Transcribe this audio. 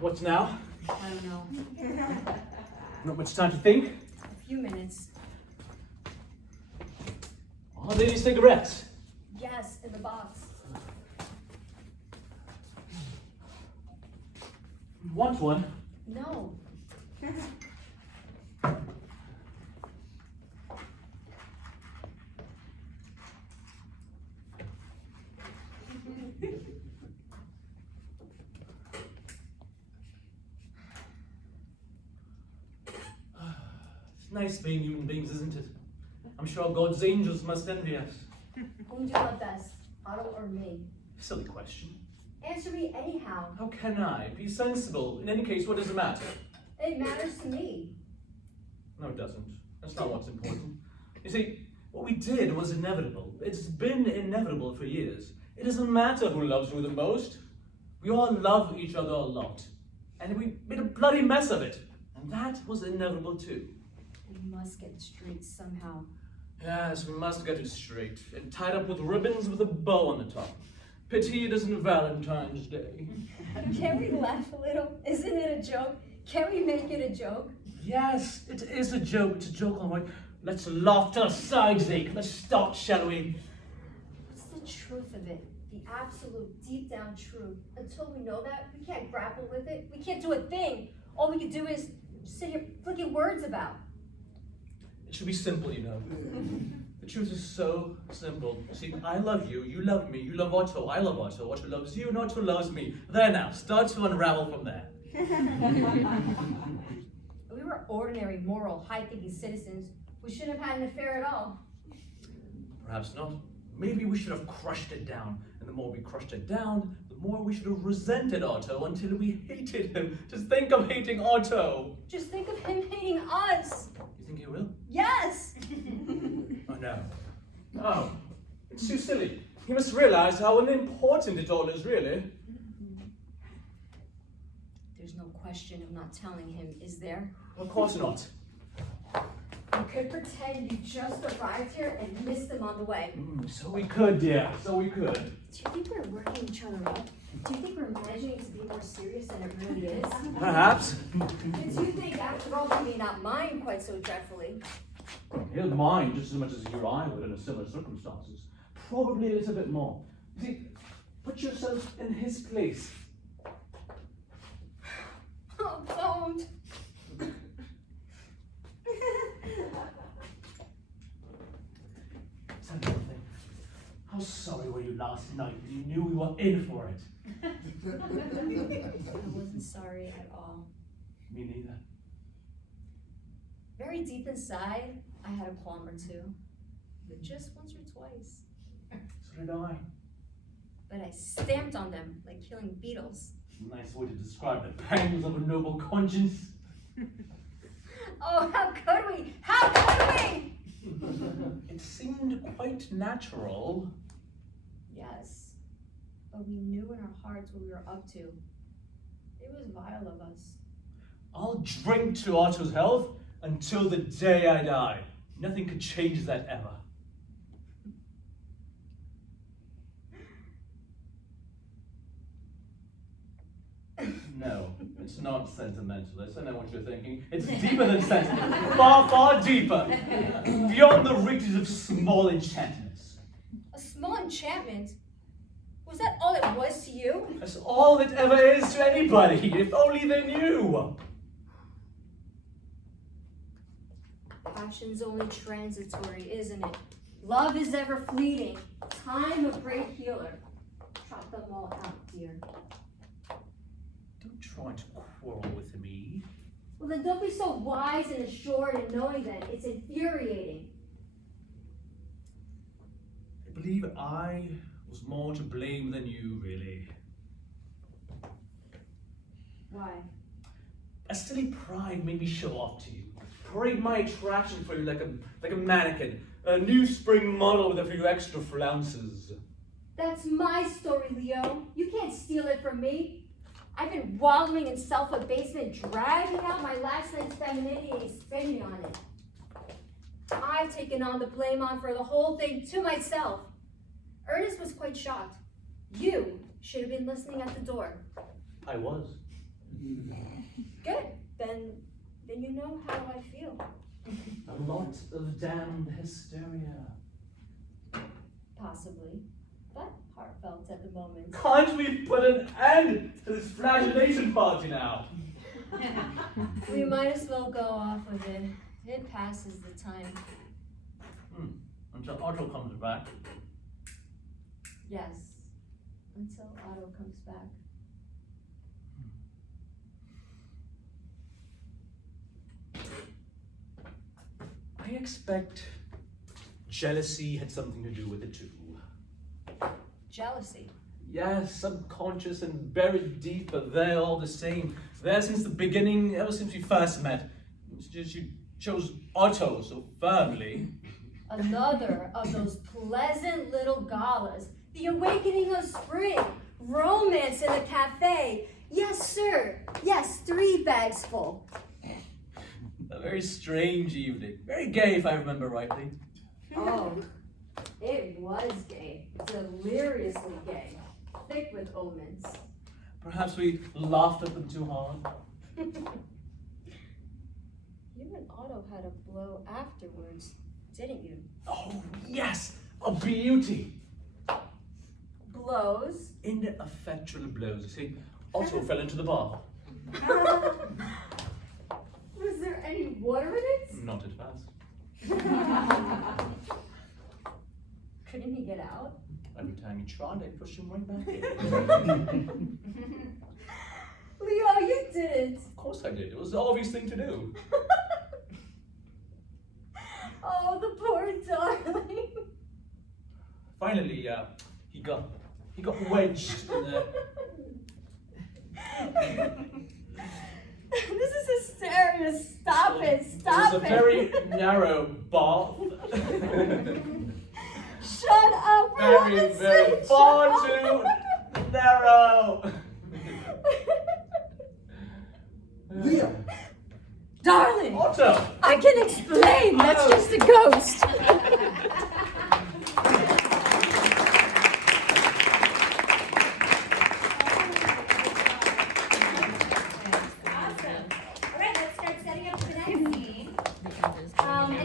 What now? I don't know. Not much time to think. A few minutes. Are there any cigarettes? Yes, in the box. Want one? No. It's nice being human beings, isn't it? I'm sure God's angels must envy us. Whom do you love best, Otto or me? Silly question. Answer me anyhow. How can I? Be sensible. In any case, what does it matter? It matters to me. No, it doesn't. That's not what's important. You see, what we did was inevitable. It's been inevitable for years. It doesn't matter who loves who the most. We all love each other a lot. And we made a bloody mess of it. And that was inevitable too. We must get straight somehow. Yes, we must get it straight. And tied up with ribbons with a bow on the top. Pity it isn't Valentine's Day. Can we laugh a little? Isn't it a joke? Can we make it a joke? Yes, it is a joke. It's a joke, all right. Let's laugh till our sides ache. Let's start, shall we? What's the truth of it? The absolute, deep down truth. Until we know that, we can't grapple with it. We can't do a thing. All we can do is sit here flicking words about. It should be simple, you know. The truth is so simple. See, I love you, you love me, you love Otto, I love Otto, Otto loves you, and Otto loves me. There now, start to unravel from there. We were ordinary, moral, high-thinking citizens. We shouldn't have had an affair at all. Perhaps not. Maybe we should have crushed it down. And the more we crushed it down, the more we should have resented Otto until we hated him. Just think of hating Otto. Just think of him hating us. You think he will? Yes! Oh no. Oh, it's too silly. He must realize how unimportant it all is, really. There's no question of not telling him, is there? Of course not. You could pretend you just arrived here and missed them on the way. So we could, dear. So we could. Do you think we're working each other up? Do you think we're managing to be more serious than it really is? Perhaps. Do you think, after all, we may not mind quite so dreadfully? He'll mind just as much as you or I would under similar circumstances. Probably a little bit more. You see, put yourself in his place. Oh, don't. Tell me one thing. How sorry were you last night when you knew we were in for it? I wasn't sorry at all. Me neither. Very deep inside, I had a qualm or two. But just once or twice. So did I. But I stamped on them like killing beetles. Nice way to describe the pangs of a noble conscience. Oh, how could we? How could we? It seemed quite natural. Yes, but we knew in our hearts what we were up to. It was vile of us. I'll drink to Otto's health until the day I die. Nothing could change that ever. No, it's not sentimentalist. I know what you're thinking. It's deeper than sentiment. Far, far deeper. Beyond the reaches of small enchantments. A small enchantment? Was that all it was to you? That's all it ever is to anybody, if only they knew. Passion's only transitory, isn't it? Love is ever fleeting. Time a great healer. Trot them all out, dear. Don't try to quarrel with me. Well, then don't be so wise and assured in knowing that. It's infuriating. I believe I was more to blame than you, really. Why? A silly pride made me show off to you. Parade my attraction for you like a mannequin. A new spring model with a few extra flounces. That's my story, Leo. You can't steal it from me. I've been wallowing in self-abasement, dragging out my last night's femininity and spending on it. I've taken on the blame for the whole thing to myself. Ernest was quite shocked. You should have been listening at the door. I was. Good. Then you know how I feel. A lot of damned hysteria. Possibly, but heartfelt at the moment. Can't we put an end to this flagellation party now? We might as well go off with it. It passes the time. Until Otto comes back. Yes, until Otto comes back. I expect jealousy had something to do with it too. Jealousy. Yes, subconscious and buried deep, but they're all the same. There since the beginning, ever since we first met. It's just you chose Otto so firmly. Another of those pleasant little galas. The awakening of spring. Romance in a cafe. Yes, sir. Yes, 3 bags full. A very strange evening. Very gay, if I remember rightly. Oh, it was gay. Deliriously gay. Thick with omens. Perhaps we laughed at them too hard. You and Otto had a blow afterwards, didn't you? Oh, yes! A beauty! Blows? Ineffectual blows, you see. Otto fell into the bar. Was there any water in it? Not at first. Couldn't he get out? Every time he tried, I pushed him right back in. Leo, you didn't. Of course I did. It was the obvious thing to do. Oh, the poor darling. Finally, he got wedged in the... This is hysteria. Stop it. Stop it was a very narrow bath. Shut up. Very, far too narrow. Darling. Otto. I can explain. That's just a ghost.